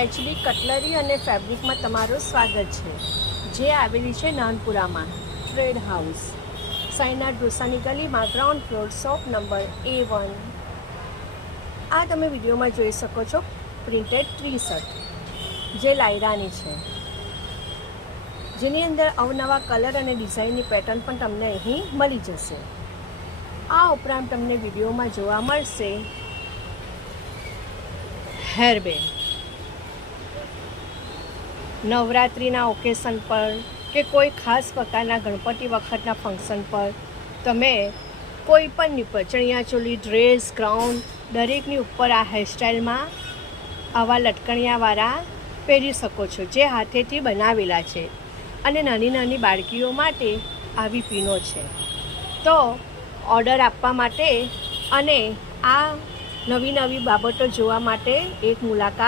HD cutlery અને ફેબ્રિકમાં તમારું સ્વાગત છે, જે આવેલી છે નાનપુરામાં ટ્રેડ હાઉસ, સાઈનાથ ઢોસાની ગલીમાં ground floor, shop number A1। આ તમે વિડીયોમાં જોઈ શકો છો પ્રિન્ટેડ ટી શર્ટ, જે લાયરાની છે, જેની અંદર અવનવા કલર અને ડિઝાઇનની પેટર્ન પણ તમને અહીં મળી જશે। આ ઉપરાંત તમને વિડીયોમાં જોવા મળશે હેરબેન્ડ। નવરાત્રિના ઓકેશન પર કે કોઈ ખાસ પ્રકારના ગણપતિ વખતના ફંક્શન પર તમે કોઈ પણ ઉપર ચણિયાચોલી, ડ્રેસ, ગાઉન દરેકની ઉપર આ હેરસ્ટાઈલમાં આવા લટકણિયાવાળા પહેરી શકો છો, જે હાથેથી બનાવેલા છે અને નાની નાની બાળકીઓ માટે આવી પીનો છે। તો ઓર્ડર આપવા માટે અને આ નવી નવી બાબતો જોવા માટે એક મુલાકાત